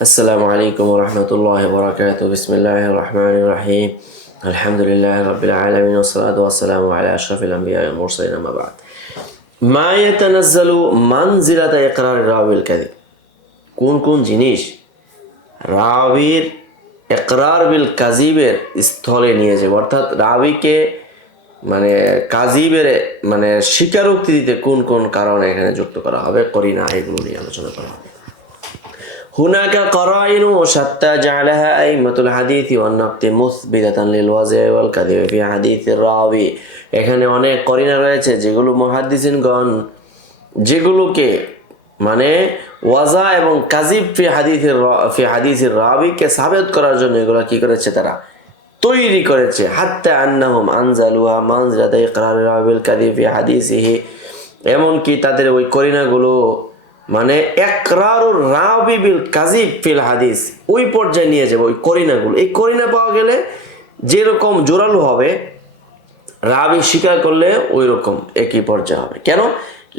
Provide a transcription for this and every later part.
السلام عليكم ورحمة الله وبركاته. بسم الله الرحمن الرحيم. الحمد لله رب العالمين والصلاة والسلام على أشرف الأنبياء والمرسلين. أما بعد، ما يتنزل منزلة إقرار الراوي الكذب. কোন জিনিস রাবির ইকরার বিল কাযিবের স্থলে নিয়ে যাবে, অর্থাৎ রাবিকে কাযিবের স্বীকারোক্তি দিতে কোন কোন কারণে এখানে যুক্ত করা হবে, করিনা, এগুলো নিয়ে আলোচনা করা হবে। হুনাকা করাইনু শাত্তা জালাহা আইমাতুল হাদিস ওয়ান নাকতি মুসবিতাতান লিল ওয়াজি ওয়াল কাযিব ফি হাদিসির রাবি। এখানে অনেক করিনা রয়েছে যেগুলো মুহাদ্দিসিনগণ যেগুলোকে ওয়াজা এবং কাযিব ফি হাদিসির রাবিকে সাবিত করার জন্য এগুলো কি করেছে, তারা তৈরি করেছে। হাত্তা আন্নাহুম আনজালুহা মানজিলাতা ইকরার রাবিল কাযিব ফি হাদিসিহি, এমনকি তাদের ওই করিনাগুলো ইকরারুর রাবি বিল কাযিব ফিল হাদিস ওই পর্যায়ে নিয়ে যাবে। ওই করিনাগুলো, এই করিনা পাওয়া গেলে যেরকম জোরালো হবে, রাবি স্বীকার করলে ওই রকম একই পর্যায়ে হবে। কেন?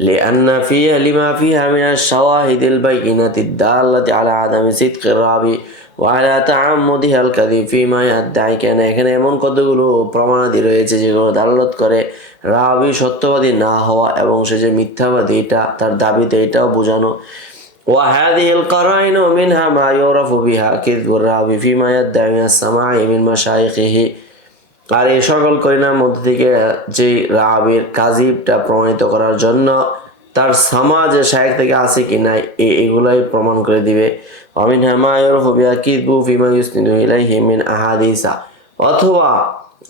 লিআন্না ফিহা লিমা ফিহা মিনাশ শাওয়াহিদিল বাইয়িনাতিদ দাল্লাতি আলা আদামি সিদকির রাবি ওয়া আলা তাআম্মুদিহিল কাযিব ফিমা ইয়াদদাই। কেন? এখানে এমন কতগুলো প্রমাণাদি রয়েছে যেগুলো দালালত করে রাবি সত্যবাদী না হওয়া এবং সে যে মিথ্যাবাদী এটা তার দাবিতে এটাও বোঝানো। ওয়া হাযিহিল কারাইনু মিনহা মা ইউরাফু বিহা কিযবুর রাবি ফিমা ইয়াদদাই মিনাস সামাঈ মিন মাশায়িখিহি। আর এই সকল করিনার মধ্যে থেকে যে রাবির কাযিবটা প্রমাণিত করার জন্য তার সমাজে শায়েখ থেকে আছে কি নাই এগুলাই প্রমাণ করে দিবে। অমিনহা মা ইউরাফু বিহা কিযবু ফিমা ইউসনিদু ইলাইহি মিন আহাদিসা। অথবা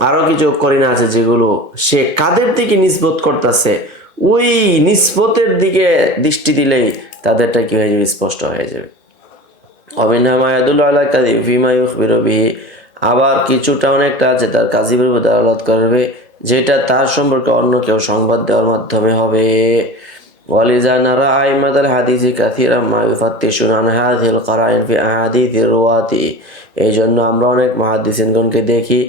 আরো কিছু করিনা আছে যেগুলো সে কাদের দিকে নিসবত করতেছে, ওই নিসবতের দিকে দৃষ্টি দিলেই তাদেরটা কি হয়ে যাবে, স্পষ্ট হয়ে যাবে। অমিনহা মা ইয়াদুল্লু আলা কাযিব ফিমা ইউখবিরু বিহি। আবার কিছুটা অনেকটা আছে তার কাযিবের উপর দালালত করবে, যেটা তার সম্পর্কে অন্য কেউ সংবাদ দেওয়ার মাধ্যমে হবে। ওয়ালিজা নারা আইমাতুল হাদিসি কাসীরাম মা ইউফাত্তিশুনা আন হাযিহিল কারাইন ফি আহাদিসির রুয়াতি। এই জন্য আমরা অনেক মুহাদ্দিসিনগণকে দেখি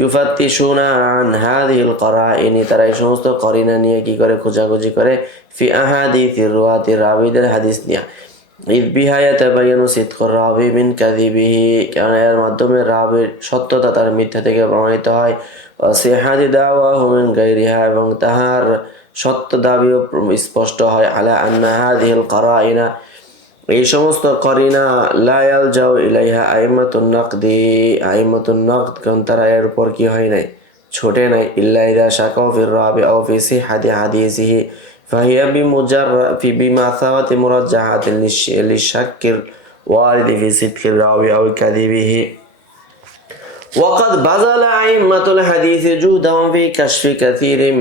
ইউফাত্তিশুনা আন হাযিহিল কারাইন, তারা এই সমস্ত করিনা নিয়ে কি করে, খোঁজাখুঁজি করে, ফি আহাদিসির রুয়াতি, রাবিদের হাদিস নিয়ে। ইদ বিহা ইয়াতাবায়ানু সিদকুর রাবি মিন কাযিবিহি, কারণ এর মাধ্যমে রাবির সত্যতা তার মিথ্যা থেকে প্রমাণিত হয়। ওয়া সিহাতি দাওয়াহু মিন গায়রিহা, এবং তাহার সত্য দাবিও স্পষ্ট হয়। আলা আন্না হাযিহিল কারাইনা, এই সমস্ত করিনা লা ইয়ালজাউ ইলাইহা আইমাতুন নাকদি, আইমাতুন নাকদ কারণ তারা এর উপর কি হয় নাই, ছোটে নাই। ইল্লা ইযা শাকাউ ফির রাবি আও ফি সিহাতি হাদিসিহি ফাহিয়া বিমাসাওয়াতি মুরাজ্জাহাতিন লিশাক্কির ওয়ারিদি ফি সিদকির রাবি আও কাযিবিহি। ওয়াকাদ বাযালা আইম্মাতুল হাদিস জুহদাহুম ফি কাশফি কাসীরিন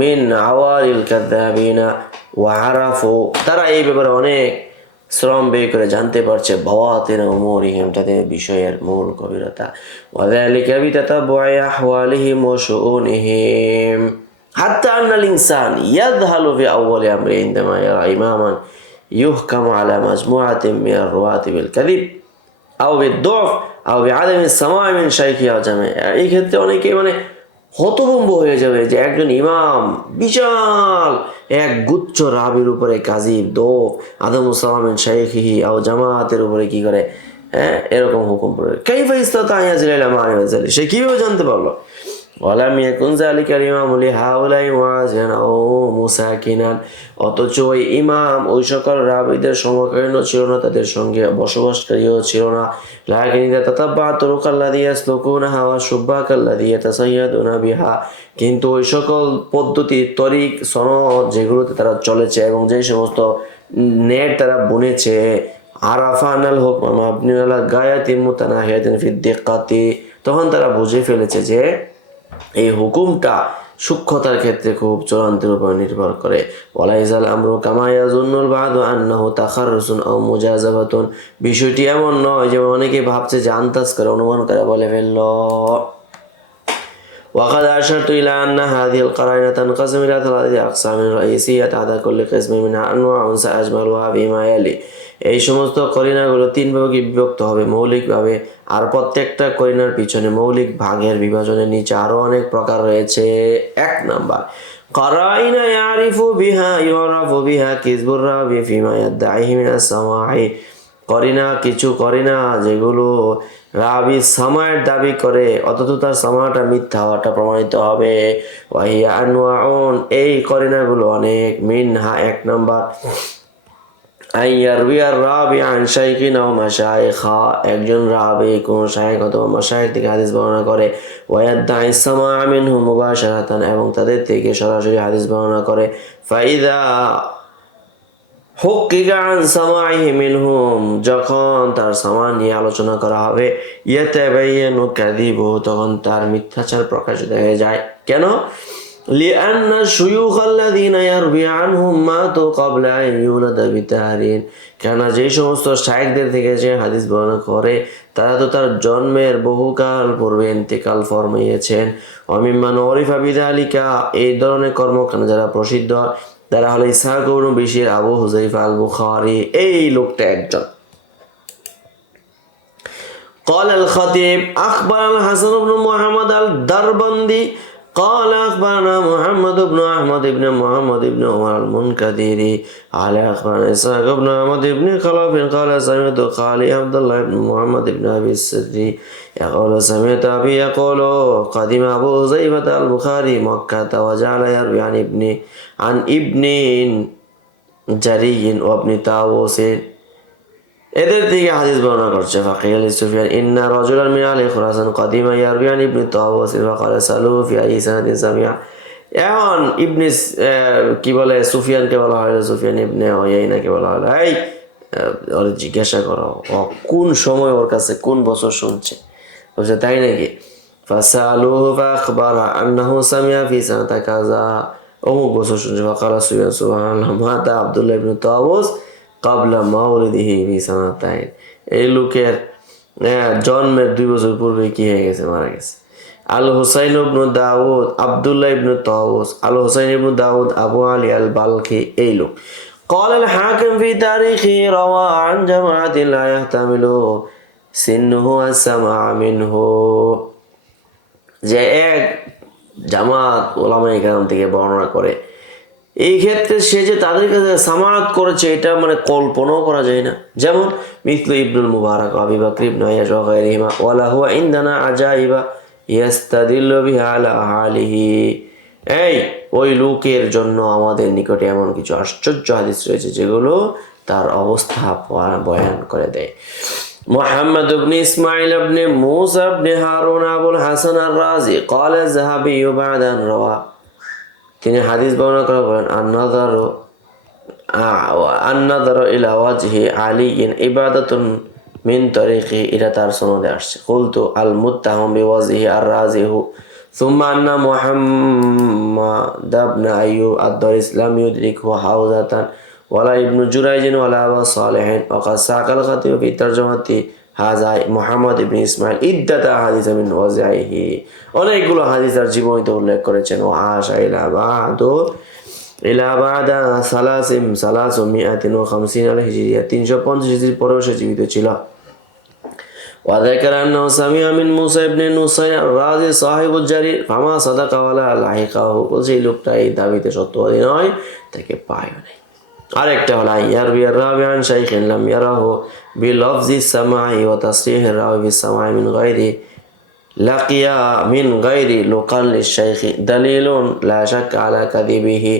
মিন আওয়ারিল কাযাবিনা ওয়া আরাফু, তারা এই ব্যাপারে অনেক শ্রম ব্যয় করে জানতে পারছে বাওয়াতিন উমুরিহিম, তাদের বিষয়ের মূল গভীরতা। ওয়া যালিকা বিতাতাবুই আহওয়ালিহিম ওয়া শুউনিহিম হাত্তা আন্নাল ইনসান ইয়াযহালু ফি আউওয়ালি আমরি ইনদামা ইয়ারা ইমামান ইউহকামু আলা মাজমুআতিন মিনার রুয়াতি বিল কাযিব আও বিদ-দু'ফ আও বিআদামি সামা'i মিন শাইখি আও জামি'। এই ক্ষেত্রে অনেকে হতভম্ব হয়ে যাবে যে একজন ইমাম বিশাল এক গুচ্ছ রাবির উপরে কাযিব, দোফ, আদামু সামা'i মিন শাইখিহি আও জামাতের উপরে কি করে, এরকম হুকুম করে। কাইফা ইসতাতা ইয়াজিল ইলা মা'রিফাতি যালিক, সে কিভাবে জানতে পারলো? ওয়ালাম ইয়াকুন যালিকা ইমামু লিহাউলাই মুআযিনান আও মুসাকিনান, অথচ ওই ইমাম ওই সকল রাবিদের সমকালীনও ছিল না, তাদের সঙ্গে বসবাসকারীও ছিল না। লাকিন ইযা তাতাব্বা তুরুকাল্লাযী ইয়াসলুকুনাহা ওয়া শুব্বাকাল্লাযী ইয়াতাসাইয়াদুনা বিহা, কিন্তু ওই সকল পদ্ধতি, তরিক, সনদ যেগুলোতে তারা চলেছে এবং যে সমস্ত নেট তারা বুনেছে, আরাফানাল হুকমা মাবনি আলা গায়াতিন মুতানাহিয়াতিন ফি দিক্কাতি, তখন তারা বুঝে ফেলেছে যে এই হুকুমটা সূক্ষ্মতার ক্ষেত্রে খুব চূড়ান্তের উপর নির্ভর করে। ওয়ালাইজাল আমরু কামা ইয়াজুন্নুল বাদু আন্নাহু তাখাররুসুন আও মুজাযাবাতুন, বিষয়টি এমন নয় যে অনেকে ভাবছে যে আন্দাজ করে, অনুমান করে বলে ফেলল। وقد أشرت إلى أن هذه القرائن تنقسم إلى ثلاثة أقسام رئيسية تحت كل قسم منها أنواع سأجملها فيما يلي। এই সমস্ত করিনাগুলো তিন ভাগে বিভক্ত হবে মৌলিকভাবে, আর প্রত্যেকটা করিনার পিছনে মৌলিক ভাগের বিভাজনের নিচে আরো অনেক প্রকার রয়েছে। 1 নাম্বার, কারাইনা ইয়ারিফু বিহা কিযবুর রাবি ফিমা ইয়াদদাইহি মিনাস সামাঈ, কিছু করিনা যেগুলো রাবি সামায়ের দাবি করে অথচ তার সামাটা মিথ্যা হওয়াটা প্রমাণিত হবে। ওয়াহিয়া আনওয়াউন, এই করিনাগুলো অনেক। মিনহা, 1 নম্বর, আইয়ারবিয়ার রাবি আন শাইখিন আও মাশায়েখা, একজন রাবি কোন শায়েখ অথবা মাশায়েখ থেকে হাদিস বর্ণনা করে। ওয়ায়াদ্দাই সামা মিনহু মুবাশারাতান, এবং তাদের থেকে সরাসরি হাদিস বর্ণনা করে। ফাইদা হুক্কিকা আন সামাইহি মিনহুম, যখন তার সামা নিয়ে আলোচনা করা হবে, ইয়াতাবায়ানু কাযিবুহু, তখন তার মিথ্যাচার প্রকাশিত হয়ে যায়। কেন? লিআন্না শুয়ুখ আল্লাযীনা ইয়ারবি আনহুম মাতু ক্বাবলা আন ইউলাদা বিতাহরিন, কেননা যেই সমস্ত শায়েখদের থেকে যে হাদিস বর্ণনা করে তারা তো তার জন্মের বহুকাল পূর্বে ইন্তেকাল ফরমিয়েছেন। ওয়া মিম্মান উরিফা বিযালিকা, এই ধরনের কর্মকাণ্ড যারা প্রসিদ্ধ তারা হলো ইসহাক ইবনে বিশর, আবু হুযাইফা আল বুখারী, এই লোকটা একজন। قال الخطيب أخبرنا الحسن بن محمد الدربندي قال أخبرنا محمد بن أحمد بن محمد بن عمر المنكدري قال أخبرنا إسحاق بن أحمد بن خلف قال سمعت خالي عبد الله بن محمد بن أبي السدي يقول سمعت أبي يقول قدم أبو حذيفة البخاري مكة وجعل يروي عن ابن جري وابن طاووس, এদের থেকে হাদিস বর্ণনা করছে। ফাকিল সুফিয়ান ইন্না রাজুলান মিন আহলি খুরাসান কাদিমা ইয়ারবি আন ইবনে তাওয়াস ফাকালা সালু ফি আই সানাদিন সামিয়া। এখন ইবনে কি বলে, সুফিয়ানকে বলা হয়, সুফিয়ান ইবনে উয়াইনাকে বলা হয়, এই ওর জিজ্ঞাসা করো ও কোন সময় ওর কাছে কোন বছর শুনছে। বলছে তাই নাকি? ফাসালুহু ফাখবারা আন্নাহু সামিয়া ফি সানাতা কাযা, অমুক বছর শুনছে। ফাকালা সুফিয়ান সুবহানাল্লাহ মাতা আব্দুল্লাহ ইবনে তাওয়াস কাবলা মাউলিদিহি বি সানাতাইন, এই লোকের জন্মের 2 বছর পূর্বে কি হয়ে গেছে, মারা গেছে। আল হুসাইন ইবনে দাউদ আব্দুল্লাহ ইবনে তাওয়াস, আল হুসাইন ইবনে দাউদ আবু আলী আল বালখি, এই লোক। قال الحاكم في تاريخه روى عن جماعة لا يحتمل سنه السماع منه, যে এক জামাত উলামায়ে কেরাম থেকে বর্ণনা করে, এই ক্ষেত্রে সে যে তাদের কাছে সামাত করেছে এটা মানে কল্পনাও করা যায় না। যেমন মিসলু ইবনুল মুবারক, আবি বকর ইবনে আয়াশ ওয়া গায়রিহিমা, ওয়া লাহু ইনদানা আজাইবা ইয়াস্তাদিল্লু বিহা আলা হালিহি, এই ওই লোকের জন্য আমাদের নিকটে এমন কিছু আশ্চর্য হাদিস রয়েছে যেগুলো তার অবস্থা বয়ান করে দেয়। মুহাম্মদ ইবনে ইসমাঈল ইবনে মূসা ইবনে হারুন আবুল হাসান আর-রাজি قال الذهبي بعد أن روى, তিনি হাদিস বর্ণনা করে বলেন আন-নাযারু ইলা ওয়াজহি আলিয়্যিন ইবাদাতুন মিন তারিকি, এটা তার সনদে আসছে। কুলতু আল মুত্তাহাম বিওয়াজহি আর-রাজিহু সুম্মা আন্না মুহাম্মাদ ইবনে আইয়ুব আদ-দারিস লাম ইউদরিকহু হাওজাতান ওয়ালা ইবনু জুরাইজিন ওয়ালা আবু সালেহিন ওয়া ক্বাদ সাকাল খাতিব ফি তারজামাতি হাযা মুহাম্মদ ইবনে ইসমাঈল ইদ্দাতা হাদিস মিন ওয়াজহিহি, অনেকগুলো হাদিস আর জীবনীতে উল্লেখ করেছেন। ও আশা ইলা বাদা সালাসুমিয়াতিন ওয়া খামসিন আল হিজরিয়া, 350 হিজরি পরেও সে জীবিত ছিল। ওয়া যাকারা আন্নাহু সামিআ মিন মুসা ইবনে নুসাইর আর-রাজি সাহিবুল জারির ফামা সাদাকা ওয়ালা লাহিকাহু, বলছে এই লোকটা এই দাবিতে সত্যবাদী নয়, তাকে পায় নাই। আরেকটা হলো ইয়ারবি আর-রাবি আন শাইখিন লাম ইয়ারাহু বিলফজি সামাই ওয়া তাসরিহির রাবি বিসামাই মিন গায়রি লাকিয়া মিন গায়রি লুকাল লিশ-শাইখি দালিলুন লা শাক্কা আলা কাযিবিহি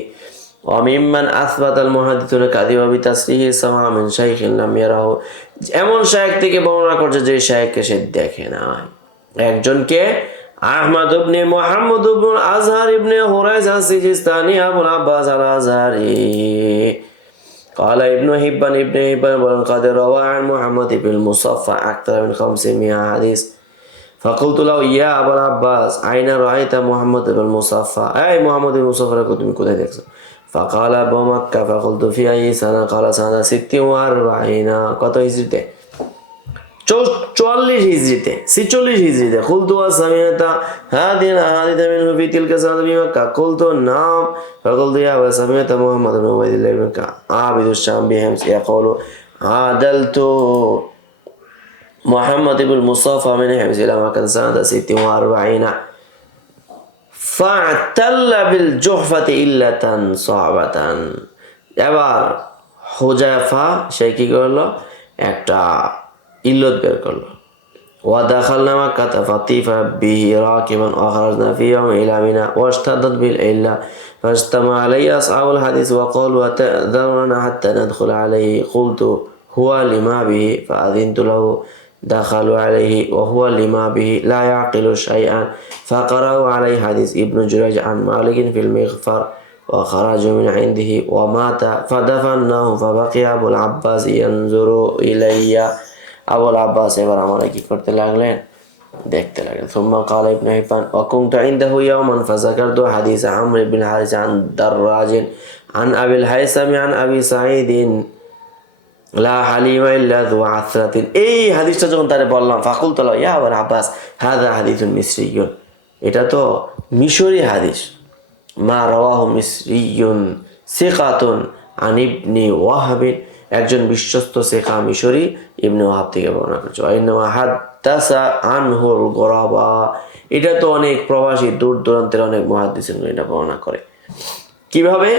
ওয়া মিম্মান আসবাতাল মুহাদ্দিসুনা কাযিবা বিতাসরিহি সামা মিন শাইখিন লাম ইয়ারাহু, এমন শাইখ থেকে বর্ণনা করছে যে শাইখকে সে দেখে নাই। একজনকে আহমদ ইবনে মুহাম্মদ ইবনে আজহার ইবনে হুরাইজা সিজিস্তানি আবুল আব্বাস আল-আজহারি قال ابن حبان বলেন قد روى عن محمد بن المصفى أكثر من 500 حديث فقلت له يا أبا العباس أين رأيت محمد بن المصفى, أي محمد بن المصفى তুমি কোথায় দেখছো? فقال بمكة فقلت في أي سنة قال سنة 46, কত হিজরিতে? 44 হিজরিতে, 46 হিজরিতে। قلت وسمعت هذه الأحاديث منه في تلك السنة بمكة قلت نعم فقلت يا أبا سمعت محمد بن عبيد الله بن عابد الشام بحمص يقول عادلت محمد بن المصطفى من حمص إلى مكة سنة 46 فاعتل بالجحفة إلة صعبة, এবার হুযায়ফা সে কি করলো, একটা ইল্লত বের করলো। ودخلنا مكة فطيف به راكبا وخرجنا في يوم إلى منى واشتدت بالعلة فاجتمع علي أصحاب الحديث وقالوا أتأذرنا حتى ندخل عليه قلت هو لما به فأذنت له دخلوا عليه وهو لما به لا يعقل شيئا فقرأوا عليه حديث ابن جريج عن مالك في المغفر وخرجوا من عنده ومات فدفناه فبقي أبو العباس ينظر إلي আবুল আব্বাস এবার আমরা কি করতে লাগলেন, দেখতে লাগলেন। ثم قال ابن حبان وكنت عنده يوما فذكرت حديث عمرو بن حارث عن دراج عن ابي الهيثم عن ابي سعيد لا حليم الا ذو عثرة। এই হাদিসটা যখন তারে বললাম ফাকুলত লা ইয়া আবুল আব্বাস হাযা হাদিসুন মিসরিয়ুন, এটা তো মিশরি হাদিস। মা রাওয়াহু মিসরিয়ুন সিকাতুন আন ইবনি ওয়াহাব, একজন বিশ্বস্ত শেখা মিশরি ইবনে ওয়াহাব থেকে বর্ণনা করছে। ওয়াইন্নামা হাদ্দাসা আনহুল গুরাবা, এটা তো অনেক প্রবাসী দূর দূরান্তের অনেক মুহাদ্দিসিন এটা বর্ণনা করে। কিভাবে?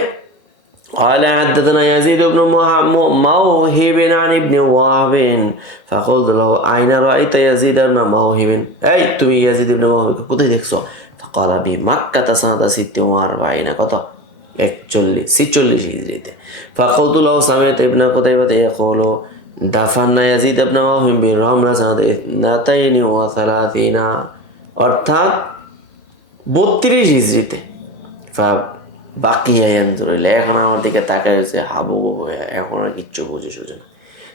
قال حدثنا يزيد بن موهب عن ابن وهب فقلت له أين رأيت يزيد بن موهب؟ এই তুমি ইয়াজিদ ইবনে মোহাবিবকে কোথায় দেখছো? فقال بمكة سنة 46 কত 46 হিজরিতে। فقلت له سمعت ابن قتيبة يقول دفنا يزيد بن موهب بالرملة سنة 32 অর্থাৎ 32 হিজরিতে। বাকিয়া ইয়ানজুর ইলাইহি, এখন আমার দিকে তাকায় রয়েছে হাবু হয়ে, এখন আর কিচ্ছু বুঝে সুঝে না।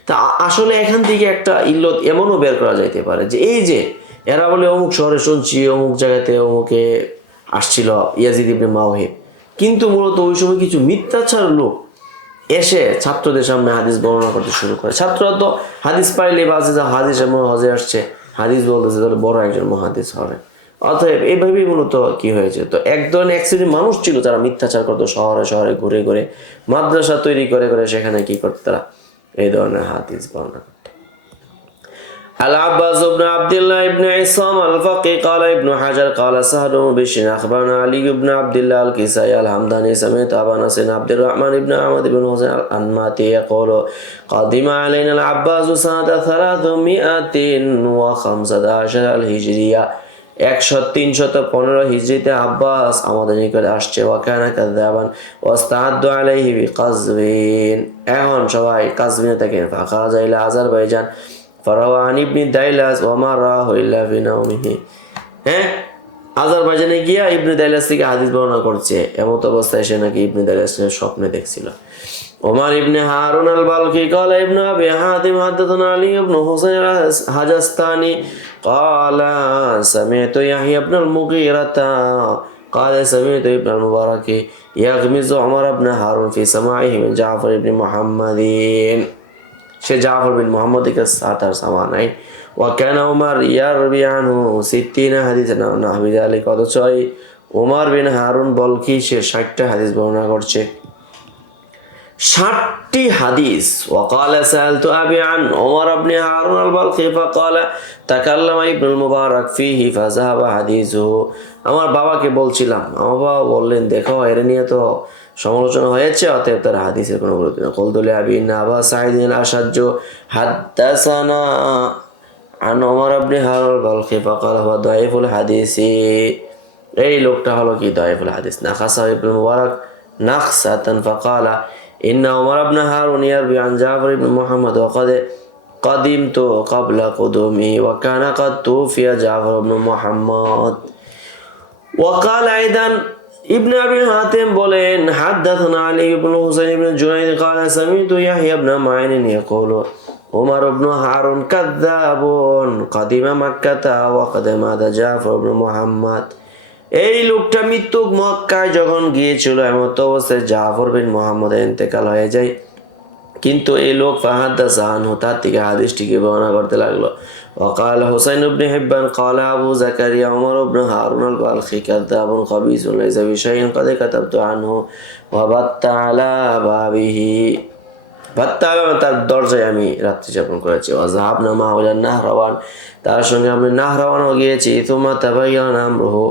তা আসলে এখান থেকে একটা ইল্লত এমনও বের করা যাইতে পারে যে এই যে এরা বলে অমুক শহরে শুনছি অমুক জায়গাতে অমুকে আসছিল ইয়াজিদ ইবনে মাওহিব, কিন্তু মূলত ওই সময় কিছু মিথ্যাচার লোক এসে ছাত্রদের সামনে হাদিস বর্ণনা করতে শুরু করে। ছাত্ররা তো হাদিস পাইলে বাজে যা হাদিস এমন হজে আসছে হাদিস বলতেছে তাহলে বড় একজন মহাদিস হবে। অতএব এইভাবেই মূলত কি হয়েছে, তো এক ধরনের এক শ্রেণীর মানুষ ছিল যারা মিথ্যাচার করতো, শহরে শহরে ঘুরে ঘুরে মাদ্রাসা তৈরি করে করে সেখানে কি করতো তারা এই ধরনের হাদিস বর্ণনা করতো। العباس بن عبد الله بن عصام الفقي قال ابن حجر قال سهل بن بشر أخبرنا علي بن عبد الله الكسائي الحمداني سمعت أبا نصر عبد الرحمن بن أحمد بن حسين الأنماطي يقول قدم علينا العباس سنة 315 الهجرية 315 হিজরিতে আব্বাস আমাদের নিকটে আসছে। ওয়াকানা কাযাবান ওয়াস্তাআদ্দু আলাইহি বিকাজবিন, এখন সবাই কাজবিনে থাকেন। ফাখারাজা ইলা আজারবাইজান ফারাওয়া আন ইবনি দাইলাস ওয়া মা রাহু ইল্লা ফি নাওমিহি, আজারবাইজানে গিয়া ইবনে দাইলাস থেকে হাদিস বর্ণনা করছে, এমত অবস্থায় সে নাকি ইবনে দাইলাসের স্বপ্নে দেখছিল। ওমর ইবনে হারুন আল বালকি قال ابن ابي حاتم حدثنا علي بن حسين الحجستاني قال سمعت يحيى بن المغيرة قال سمعت ابن المبارك يغمز عمر بن هارون في سماعه من جعفر بن محمد، সে জাফর বিন মুহাম্মদকে সাতার সামা নাই। وكان عمر يروي عنه 60 حديثا نحو ذلك, অথচ ওমর বিন হারুন বলকি সে 60টা হাদিস বর্ণনা করছে। 60টি হাদিস। وقال سألت أبي عن عمر بن هارون البلخي فقال تكلم ابن المبارك فيه فذهب حديثه, আমার বাবাকে বলছিলাম, আমার বাবা বললেন দেখো এর নিয়ে তো সমালোচনা হয়েছে, অতএব তার হাদিসের কোনো গুরুত্ব নেই। قلت لأبي إن أبا سعيد الأشج حدثنا عن عمر بن هارون البلخي فقال هو ضعيف الحديث, এই লোকটা হলো কি ضعيف الحديث। نخسه ابن المبارك نخسة فقال إن عمر بن هارون يروي عن جعفر بن محمد وقد قدمت قبل قدومه وكان قد توفي جعفر بن محمد। وقال أيضا ابن أبي حاتم بولين حدثنا علي بن حسين بن جنيد قال سمعت يحيى بن معين يقول عمر بن هارون كذاب قدم مكة وقد مات جعفر بن محمد, এই লোকটা মৃত্যুক মক্কায় যখন গিয়েছিল এমত অবস্থায় জাফর বিন মুহাম্মদের ইন্তেকাল হয়ে যায়, কিন্তু এই লোক ফাহাদাসা আনহু তার থেকে হাদিসটিকে বর্ণনা করতে লাগলো। وقال حسين بن حبان قال أبو زكريا عمر بن هارون البلخي كذاب خبيث ليس بشيء قد كتبت عنه وبت على بابه, তার দরজায় আমি রাত্রি যাপন করেছি। ওয়াজাহাবনা মা'হু ইলা নাহরাওয়ান, তার সঙ্গে আমি নাহরাওয়ানও গিয়েছি। তুমা তাবায়্যানা আমরুহু,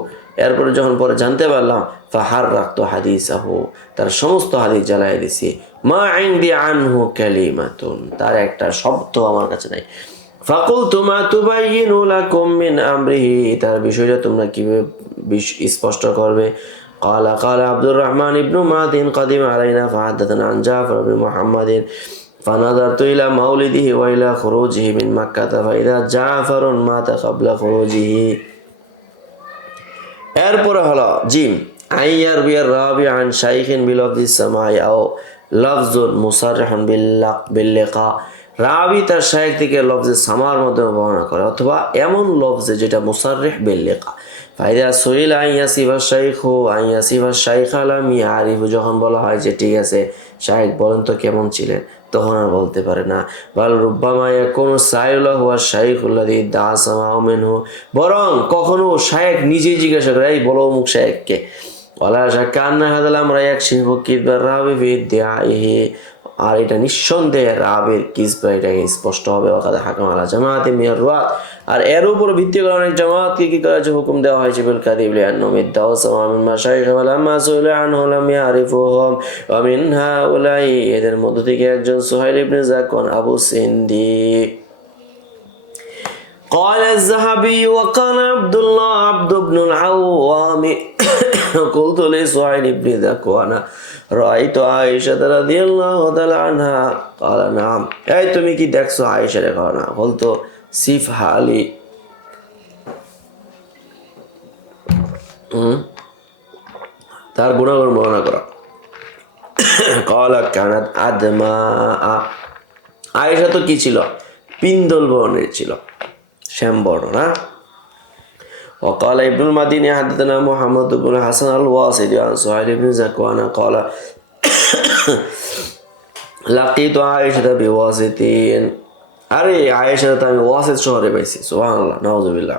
এরপরে যখন পরে জানতে পারলাম ফাহাররাকতু হাদিসাহু, তার সমস্ত হাদিস জ্বালায় দিছি। মা ইনদি আনহু কালিমাতুন, তার একটা শব্দ আমার কাছে নাই। ফাকুলতু মা তুবাইয়িনু লাকুম মিন আমরিহি, তার বিষয়টা তোমরা কিভাবে স্পষ্ট করবে। قال عبد الرحمن بن مهدي قدم علينا فحدثنا عن جعفر بن محمد فنظرت إلى مولده وإلى خروجه من مكة فإذا جعفر مات قبل خروجه। এরপরে হলো জিম আইয়ার বিয়ার রাবি আন শাইখিন বিলফজিস সামাই আও লফজুন মুসাররিহুন বিল্লিকা, রাবি তার শাইখ থেকে লফজে সামার মধ্যে বর্ণনা করে অথবা এমন লফজে যেটা মুসাররিহ বিল্লিকা। ফাইদা সুইল আইয়াসিফা শাইখু আইয়াসিফা শাইখ আলাম ইয়ারিফ, যখন বলা হয় যে ঠিক আছে শাইখ বলেন তো কেমন ছিলেন, তখন আর বলতে পারে না। বাল রুব্বামা ইয়াকুনু সাইলুহু ওয়া শাইখুল্লাযী দা সামাউ মিনহু, বরং কখনো শাইখ নিজেই জিজ্ঞাসা করে এই বলো অমুক শাইখকে। ওয়ালা শাক্কা আন্না হাযাল আমরা ইয়াকশিফু কিযবার রাবি ফি ইদ্দিআইহি, আর এটা নিঃসন্দেহে রাবির কিসবা এটাকে স্পষ্ট হবে। ওয়াকাদ হাকাম আলা জামাআতি মিনার রুয়াত, আর এর উপর ভিত্তি করে অনেক জামাতকে কি করা হয়েছে, হুকুম দেওয়া হয়েছে বিল কাযিব লিআন্নাহুম ইদ্দাউ সামা মিন মাশাইখ ওয়া লাম্মা সুইলা আনহু লাম ইয়ারিফুহুম ওয়া মিন হাউলাই, এদের মধ্য থেকে একজন সুহাইল ইবনে যাকওয়ান আবু সিন্দি। قال الذهبي وقال عبد الله عبد بن العوام قلت لسعيد بن ذكوان رأيت عائشة رضي الله تعالى عنها قال نعم, এই তুমি কি দেখছো আয়েশা রে? না। বলতো সিফ হালি, তার গুণাগুণ বর্ণনা করা। قال كانت أدماء, আয়েশা তো কি ছিল, পিন্দল বর্ণের ছিল, শ্যাম বর্ণ না। وقال ابن المديني حدثنا محمد بن الحسن الواسطي عن سهيل بن زكوان قال لقيت عائشة بواسطين, আরে আয়েশা তো আমি ওয়াসিত শহরে পাইছি, সুবহানাল্লাহ নাউযুবিল্লাহ।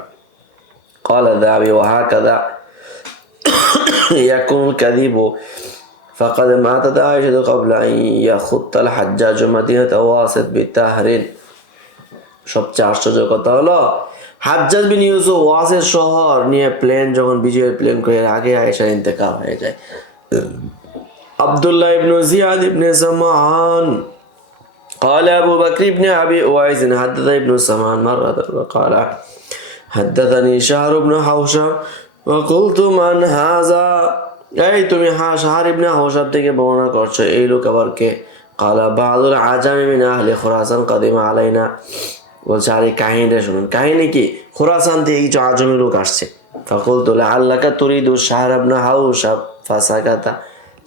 قال الذهبي وهكذا يكون الكذب فقد ماتت عائشة قبل أن يخط الحجاج مدينة واسط بالتحرير। সবচেয়ে আশ্চর্য কথা হলো হাজ্জাজ বিন ইউসুফ ওয়াসিত শহর নিয়ে প্লেন যখন বিজয়ের প্লেন করে আগে আয়েশার ইন্তেকাল হয়ে যায়। আব্দুল্লাহ ইবনে জিয়াদ ইবনে সামান قال أبو بكر بن أبي أويس حدث ابن سمان مرة قال حدثني شهر بن حوشب وقلت من هذا, এই তুমি শাহর ইবনে হাওশাব থেকে বর্ণনা করছো, এই লোক আবার কে? قال بعض العجم من أهل خراسان قدم علينا, বলছে আরে কাহিনীটা শুনুন। কাহিনী কি? খোরাসান থেকে কিছু আজমি লোক আসছে। ফাকুলতু লাআল্লাকা তুরিদু শাহর ইবনে হাওশাব ফাসাকাতা,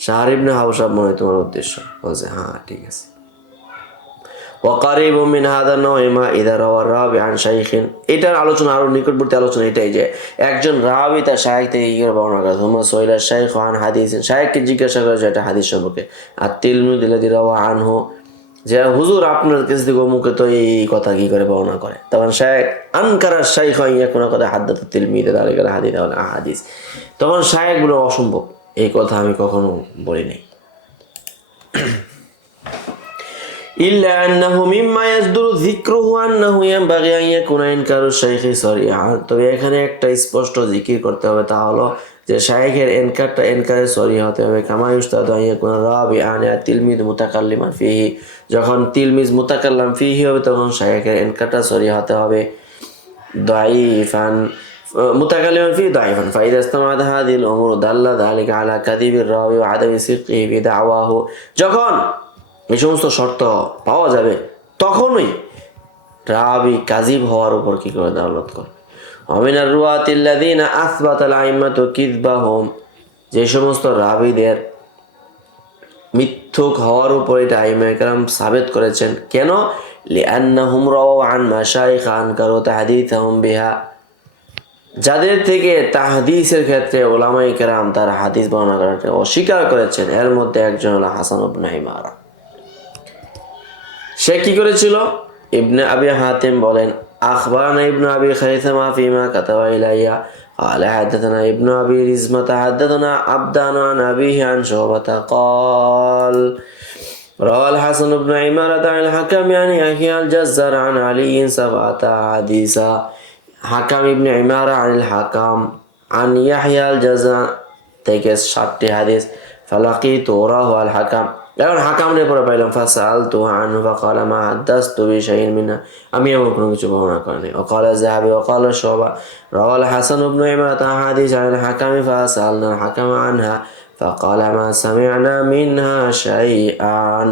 শাহর ইবনে হাওশাব মনে তোমার উদ্দেশ্য? বলছে হ্যাঁ ঠিক আছে। ওয়াকারিবু মিন হাদা নয়মা ইদা রাওয়া রাবি আন শাইখিন, এটার আলোচনা আরো নিকটবর্তী আলোচনা এটাই যে একজন রাবি তার শাইখ থেকে কি করে বর্ণনা করে। হুমা সুইলা শাইখ আন হাদিস, শাইখকে জিজ্ঞাসা করে যে এটা হাদিস সম্পর্কে। আর তিলমিদ আল্লাযী রাওয়া আনহু, যে হুজুর আপনার কাছ থেকে মুখে তো এই কথা কি করে বর্ণনা করে, তখন শাইখ আনকারা শাইখ কোনো কথা হাদ্দাত তিলমিদ আলাইহিল হাদিস ওয়াল আহাদিস, তখন শাইখ বলে অসম্ভব, এই কথা আমি কখনো বলি নাই। ইল্লা আন্নাহু মিম্মা ইয়াসদুরু যিকরুহু আন্নাহু ইয়ানবাগি আন ইয়াকুনা ইনকারু শাইখি সরিহান, তবে এখানে একটা স্পষ্ট জিকির করতে হবে, তা হলো যে শাইখের এনকারে সরিহ হতে হবে। কামা ইউস্তাদু আন ইয়াকুনা রাবিআন তিলমিদ মুতাকাল্লিমান ফিহি, যখন তিলমিজ মুতাকাল্লাম ফিহি হবে তখন শাইখের এনকারটা সরিহ হতে হবে। দাঈফান মুতাকাল্লিমান ফিহি দাঈফান ফাইদা ইসতামাদ হাযিল উমুর দাল্লা যালিকা আলা কাযিবির রাবি ওয়া আদামি সিদকিহি ফি দাওয়াহু, যখন এই সমস্ত শর্ত পাওয়া যাবে তখনই রাবি কাযিব হওয়ার উপর কি করে দাওয়াত করে। ওয়ামিনার রুয়াতিল্লাযীনা আসবাতাল আইম্মাতু কিযবাহুম, যে সমস্ত রাবিদের মিথ্যুক হওয়ার উপর এটা আইমায়ে কেরাম সাবিত করেছেন। কেন? লিআন্নাহুম রাওয়া আন মাশাইখ আনকারু তাহদীসাহুম বিহা, যাদের থেকে তাহদিসের ক্ষেত্রে উলামায়ে কেরাম তার হাদিস বর্ণনা করতে অস্বীকার করেছেন, এর মধ্যে একজন হলো হাসান ইবনে ইমারা। সে কি করেছিল? ইবনে আবি হাতিম বলেন আখবারানা ইবনে আবি খাইসামা ফিমা কাতাবা ইলাইয়া قال حدثنا ابن أبي رزمة حدثنا عبدان عن أبيه عن شعبة قال روى الحسن بن عمارة عن الحكم يعني يحيى الجزار عن علي 7 حديثا, حكم ابن عمارة عن الحكم عن يحيى الجزار থেকে 7টি হাদিস। ফালাকিতু রাহু আল হাকাম, এখন হাকামরে পরে পাইলাম ফাসালতু আনহু ফাকালা মা হাদাসতু বিশাইইন মিনহা, আমি এমন কোনো কিছু বর্ণনা করিনি। ওয়াকালা যাহাবি ওয়াকালা শুবা রাওয়াল হাসান ইবনে ইমরাত আহাদিস আল হাকামি ফাসালনা আল হাকামা আনহা ফাকালা মা সামি'না মিনহা শাইআন।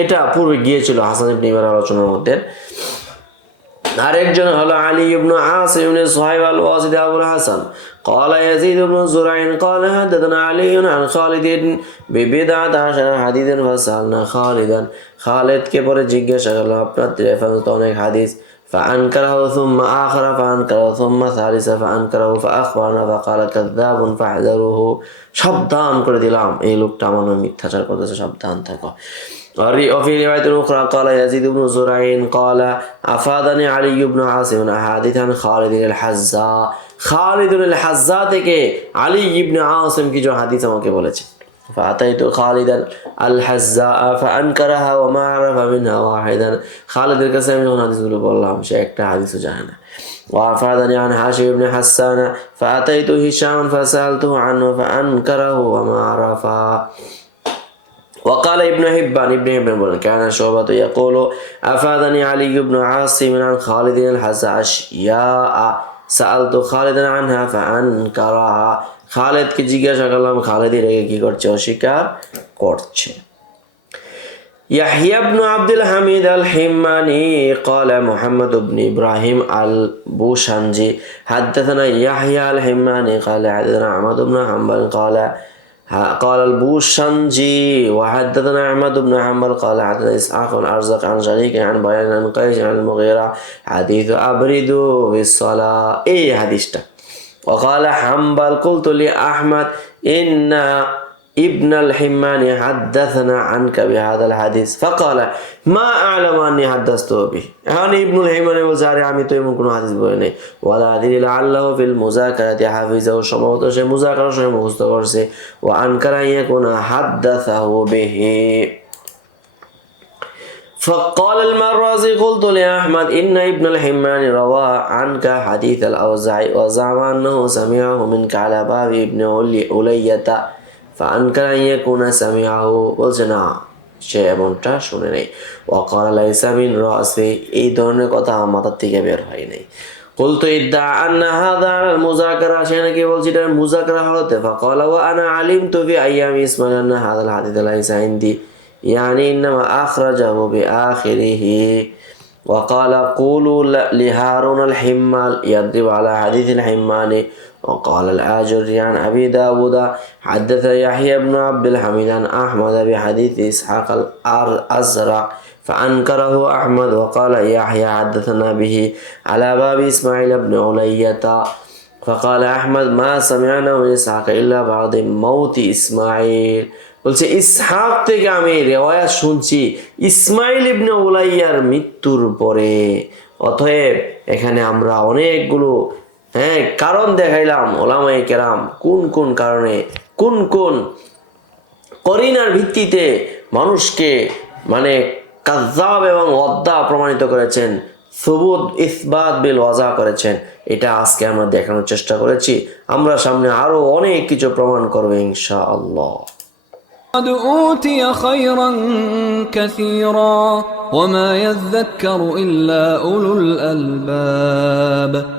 এটা পূর্বে গিয়েছিল হাসান ইবনে ইমরান আলোচনার মধ্যে। আরেকজন হলো আলী ইবনে আসিম ইবনে সুহাইব আল-ওয়াসিদি আবুল হাসান قال يزيد بن زرع قال حدثنا علي عن خالد ببضعة عشر حديثا فسألنا خالدا خالد কে পরে জিজ্ঞাসা করলাম আপনার রেফারেন্স তো অনেক হাদিস فأنكره ثم آخر فأنكره ثم ثالث فأنكره فأخبرنا فقال كذاب فاحذروه, সাবধান করে দিলাম এই লোকটা আমার নামে মিথ্যাচার করতেছে, সাবধান থাকো। وفي رواية أخرى قال يزيد بن زرع قال أفادني علي بن عاصم أحاديث عن خالد الحذاء, খালিদ আল হাজ্জা থেকে আলী ইবনে আসিম কিছু হাদিস আমাকে বলেছে। فأتيت خالد الحذاء فأنكرها وما عرف منها واحدا, খালিদের কাছে আমি যখন হাদিসগুলো বললাম সে একটা হাদিসও জানে না। وأفادني عن هاشم بن حسان فأتيت هشام فسألته عنه فأنكره وما عرفها. وقال ابن حبان بن كان شعبة يقول أفادني علي بن عاصم عن خالد الحذاء أشياء سألت خالدا عنها فأنكرها, খালিদকে জিজ্ঞাসা করলাম খালিদ এটাকে কি করছে, অস্বীকার করছে। يحيى بن عبد الحميد الحماني قال محمد بن إبراهيم البوشنجي حدثنا يحيى الحماني قال حدثنا أحمد بن حنبل قال البوشنجي وحدثنا أحمد بن حنبل قال حدثنا إسحاق بن أرزق عن شريك عن بيان عن قيس عن المغيرة حديث أبرد بالصلاة, এই হাদিসটা। وقال حنبل قلت لأحمد إن ابن الحماني حدثنا عنك بهذا الحديث فقال ما أعلم أني حدثته به, يعني ابن الحماني বলছে আরে আমি তো এমন কোনো হাদিস বলি নাই। ولا أدري لعله في المذاكرة حافظه, সম্ভবত সে মুযাকারার সময় মুখস্থ করছে। وأنكر أن يكون حدثه به. فقال المرازي قلت لأحمد إن ابن الحماني روى عنك حديث الأوزاعي وزعم أنه سمعه منك على باب ابن علية فأنكر أن يكون سمعه, বলছে না সে এমনটা শুনে নেই। وقال ليس من رأسي, এই ধরনের কথা আমার মাথার থেকে বের হয় নাই। قلت ادعى أن هذا على المذاكرة, সে নাকি বলছে এটা মুযাকারা হলতে। فقال وأنا علمت في أيام إسماعيل أن هذا الحديث ليس عندي يعني إنما أخرجه بآخره. وقال قولوا لهارون الحمال يضرب على حديث الحماني. وقال الآجري عن أبي داود حدث يحيى بن عبد الحميد عن أحمد بحديث إسحاق الأزرق فأنكره أحمد. وقال يحيى حدثنا به على باب إسماعيل بن علية فقال أحمد ما سمعنا من إسحاق إلا بعد موت إسماعيل, বলছে ইসহাক থেকে আমি রিওয়ায়াত শুনছি ইসমাইল ইবনে উলাইয়ার মৃত্যুর পরে। অতএব এখানে আমরা অনেকগুলো কারণ দেখাইলাম ওলামায়ে কেরাম কোন কোন কারণে কোন কোন করিনার ভিত্তিতে মানুষকে মানে কাযযাব এবং ওয়াদ্দা প্রমাণিত করেছেন, সুবুত ইসবাত বিল ওয়াজা করেছেন। এটা আজকে আমরা দেখানোর চেষ্টা করেছি, আমরা সামনে আরো অনেক কিছু প্রমাণ করব ইনশাআল্লাহ। قد أوتي خيرا كثيرا وما يذكر إلا أولو الألباب.